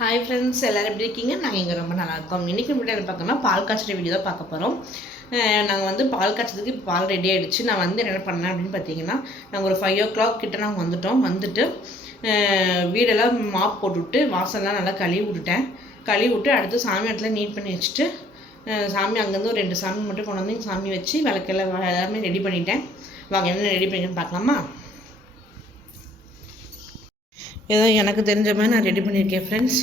Hi friends, எல்லோரும் எப்படி இருக்கீங்க? நாங்கள் இங்கே ரொம்ப நல்லா இருக்கோம். இன்றைக்கி வீடியோ பார்த்தோம்னா பால் காய்ச்சற வீடியோ தான் பார்க்க போகிறோம். நாங்கள் வந்து பால் காய்ச்சதுக்கு இப்போ பால் ரெடி ஆகிடுச்சு. நான் வந்து என்ன பண்ணேன் அப்படின்னு பார்த்தீங்கன்னா, நாங்கள் ஒரு 5 o'clock கிட்டே நாங்கள் வந்துட்டு வீடெல்லாம் மாப் போட்டுவிட்டு வாசல்லாம் நல்லா கழுவி விட்டு அடுத்து சாமி இடத்துல நீட் பண்ணி வச்சுட்டு சாமி அங்கேருந்து ஒரு 2 சாமி மட்டும் கொண்டு வந்து சாமி வச்சு விளக்கெல்லாம் எல்லாமே ரெடி பண்ணிட்டேன். வாங்க என்ன ரெடி பண்ணிங்கன்னு பார்க்கலாமா? ஏதோ எனக்கு தெரிஞ்ச மாதிரி நான் ரெடி பண்ணியிருக்கேன் ஃப்ரெண்ட்ஸ்.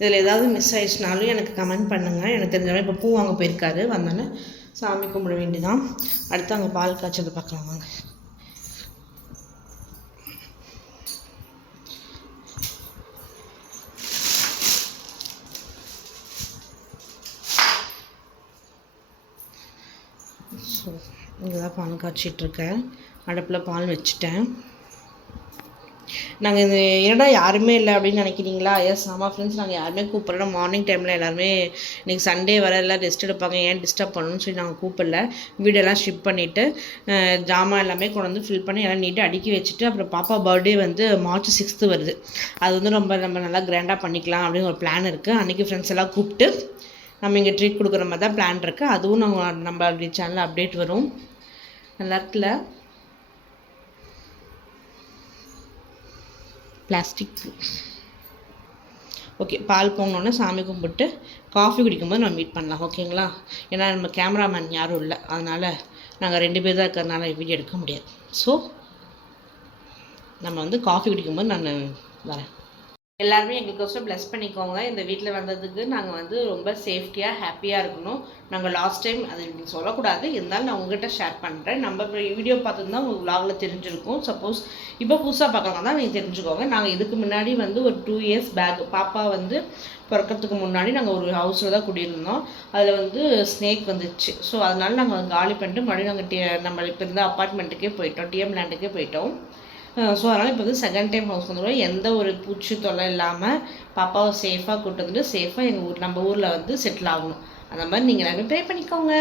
இதில் ஏதாவது மிஸ் ஆயிடுச்சுனாலும் எனக்கு கமெண்ட் பண்ணுங்கள். எனக்கு தெரிஞ்ச மாதிரி இப்போ பூ வாங்க போயிருக்காரு, வந்தானே சாமி கும்பிட வேண்டியதான். அடுத்து அங்கே பால் காய்ச்சது பார்க்கலாம் வாங்க. ஸோ இங்கே தான் பால் காய்ச்சிட்ருக்கேன். அடுப்பில் பால் வச்சுட்டேன். நாங்கள் இந்த என்னடா யாருமே இல்லை அப்படின்னு நினைக்கிறீங்களா? எஸ் ஆமாம் ஃப்ரெண்ட்ஸ், நாங்கள் யாருமே கூப்பிட்றோம். மார்னிங் டைமில் எல்லாருமே இன்றைக்கி சண்டே வர எல்லாம் ரெஸ்ட் எடுப்பாங்க, ஏன் டிஸ்டர்ப் பண்ணணும்னு சொல்லி நாங்கள் கூப்பிடல. வீடெல்லாம் ஷிஃப்ட் பண்ணிவிட்டு ஜாமான் எல்லாமே கொண்டு வந்து ஃபில் பண்ணி எல்லாம் நீட்டாக அடுக்கி வச்சுட்டு, அப்புறம் பாப்பா பர்த்டே வந்து March 6 வருது. அது வந்து நம்ம நல்லா கிராண்டாக பண்ணிக்கலாம் அப்படின்னு ஒரு பிளான் இருக்குது. அன்றைக்கி ஃப்ரெண்ட்ஸ் எல்லாம் கூப்பிட்டு நம்ம இங்கே ட்ரீட் கொடுக்குற மாதிரி தான் பிளான் இருக்குது. அதுவும் நம்ம அப்படி சேனலில் அப்டேட் வரும். நல்லா இருக்குல்ல? பிளாஸ்டிக். ஓகே, பால் பொங்கினோன்னே சாமி கும்பிட்டு காஃபி குடிக்கும்போது நம்ம மீட் பண்ணலாம், ஓகேங்களா? ஏன்னா நம்ம கேமராமேன் யாரும் இல்லை, அதனால் நாங்கள் 2 பேர் தான் இருக்கிறதுனால வீடியோ எடுக்க முடியாது. ஸோ நம்ம வந்து காஃபி குடிக்கும்போது நான் வரேன். எல்லாருமே எங்களுக்கோசரம் ப்ளஸ் பண்ணிக்கோங்க. இந்த வீட்டில் வந்ததுக்கு நாங்கள் வந்து ரொம்ப சேஃப்டியாக ஹாப்பியாக இருக்கணும். நாங்கள் லாஸ்ட் டைம் அது இப்படி சொல்லக்கூடாது, இருந்தாலும் நான் உங்கள்கிட்ட ஷேர் பண்ணுறேன். நம்ம வீடியோ பார்த்துருந்தா உங்கள் விலாகில் தெரிஞ்சிருக்கும். சப்போஸ் இப்போ புதுசாக பார்க்கலாம் தான் நீங்கள் தெரிஞ்சுக்கோங்க. நாங்கள் இதுக்கு முன்னாடி வந்து ஒரு 2 years பேக் பாப்பா வந்து பிறக்கிறதுக்கு முன்னாடி நாங்கள் ஒரு ஹவுஸில் தான் குடியிருந்தோம். அதில் வந்து ஸ்னேக் வந்துச்சு. ஸோ அதனால நாங்கள் காலி பண்ணிட்டு மறுபடியும் நாங்கள் நம்ம இப்போ இருந்த அப்பார்ட்மெண்ட்டுக்கே போயிட்டோம், டிஎம் லேண்டுக்கே போயிட்டோம். ஸோ அதனால் இப்போ வந்து செகண்ட் டைம் ஹவுஸ் வந்துடுவோம். எந்த ஒரு பூச்சி தொல்லை இல்லாமல் பாப்பாவை சேஃபாக கூட்டு வந்துட்டு சேஃபாக நம்ம ஊரில் வந்து செட்டில் ஆகணும். அந்த மாதிரி நீங்கள் எல்லாமே ப்ரே பண்ணிக்கோங்க.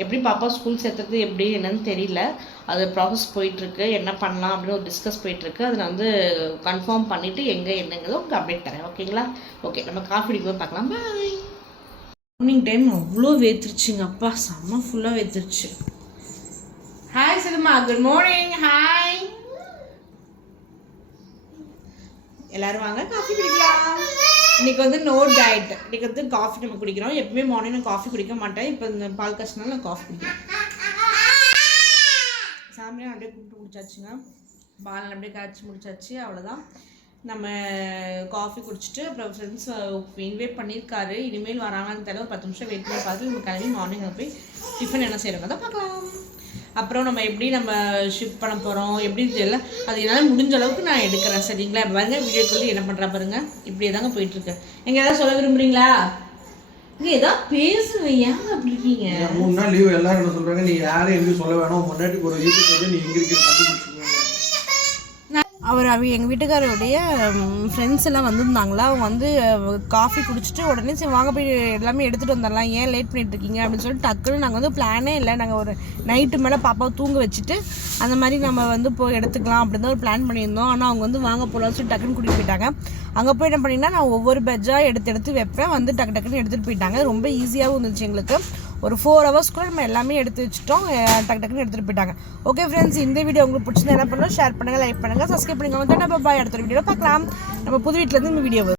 எப்படி பாப்பா ஸ்கூல் சேர்த்துறது எப்படி என்னன்னு தெரியல, அது ப்ராசஸ் போயிட்டுருக்கு. என்ன பண்ணலாம் அப்படின்னு ஒரு டிஸ்கஸ் போயிட்டுருக்கு. அதை நான் வந்து கன்ஃபார்ம் பண்ணிவிட்டு எங்கே என்னங்கிறத உங்களுக்கு அப்டேட் தரேன், ஓகேங்களா? ஓகே, நம்ம காஃபி குடிக்கும்போது பார்க்கலாம். பாய். மார்னிங் டைம் அவ்வளோ வேத்துருச்சுங்க, அப்பா செம்ம ஃபுல்லாக வேத்துருச்சு. ஹாய் சிலமா, குட் மார்னிங். ஹாய், எல்லாரும் வாங்க காஃபி குடிக்கலாம். இன்றைக்கி வந்து நோ டயட். இன்றைக்கி வந்து காஃபி நம்ம குடிக்கிறோம். எப்பவுமே மார்னிங் நான் காஃபி குடிக்க மாட்டேன். இப்போ இந்த பால் காய்ச்சினால நான் காஃபி குடிக்கிறேன். சாமியாக அப்படியே கூப்பிட்டு குடிச்சாச்சுங்க. பால் அப்படியே காய்ச்சி முடிச்சாச்சு, அவ்வளோதான். நம்ம காஃபி குடிச்சிட்டு அப்புறம் ஃப்ரெண்ட்ஸ் இன்வைட் பண்ணியிருக்காரு. இனிமேல் வராங்கன்னு தெரியல. ஒரு 10 நிமிஷம் வெயிட் பண்ணி பார்த்துட்டு நம்ம கிளம்பி மார்னிங் போய் டிஃபன் என்ன செய்கிறோங்க தான் பார்க்கலாம். அப்புறம் நம்ம எப்படி நம்ம ஷிஃப்ட் பண்ண போகிறோம் எப்படின்னு தெரியல. அது என்னால் முடிஞ்ச அளவுக்கு நான் எடுக்கிறேன், சரிங்களா? பாருங்க வீடியோக்குள்ளே என்ன பண்ணுறா பாருங்க. இப்படியே தாங்க போயிட்டுருக்கு. எங்கே ஏதாவது சொல்ல விரும்புகிறீங்களா? இங்கே ஏதாவது பேசுவேன், ஏங்க அப்படி இருக்கீங்க? 3 நாள் லீவ் எல்லாரும் என்ன சொல்கிறாங்க, நீ யாரும் எங்கேயும் சொல்ல வேணாம், முன்னாடி ஒரு யூடியூப் வந்து நீ எங்கே இருக்கிற கண்டுபிடிச்சிக்கோங்க. எங்கள் வீட்டுக்காரோடைய ஃப்ரெண்ட்ஸ் எல்லாம் வந்திருந்தாங்களா. அவங்க வந்து காஃபி குடிச்சிட்டு உடனே சரி வாங்க போய் எல்லாமே எடுத்துகிட்டு வந்துடலாம், ஏன் லேட் பண்ணிட்டு இருக்கீங்க அப்படின்னு சொல்லிட்டு டக்குன்னு நாங்கள் வந்து பிளானே இல்லை. நாங்கள் ஒரு நைட்டு மேலே பாப்பாவை தூங்க வச்சுட்டு அந்த மாதிரி நம்ம வந்து போய் எடுத்துக்கலாம் அப்படின்னு தான் ஒரு பிளான் பண்ணியிருந்தோம். ஆனால் அவங்க வந்து வாங்க போகலான்னு சொல்லி டக்குன்னு கூட்டிகிட்டு போயிட்டாங்க. அங்கே போய் என்ன பண்ணிங்கன்னா நான் ஒவ்வொரு பெஜ்ஜாக எடுத்து வைப்பேன், வந்து டக்குன்னு எடுத்துகிட்டு போயிட்டாங்க. ரொம்ப ஈஸியாகவும் இருந்துச்சு எங்களுக்கு. ஒரு 4 hours நம்ம எல்லாமே எடுத்து வச்சுட்டோம், டக்குன்னு எடுத்துகிட்டு போயிட்டாங்க. ஓகே ஃப்ரெண்ட்ஸ், இந்த வீடியோ உங்களுக்கு பிடிச்சிருந்தா என்ன பண்ணணும், ஷேர் பண்ணுங்கள், லைக் பண்ணுங்கள், சப்ஸ்கிரைப் பண்ணிக்கோங்க. பாய். அடுத்த வீடியோவில் பார்க்கலாம். நம்ம புது வீட்டிலேருந்து இந்த வீடியோ வரும்.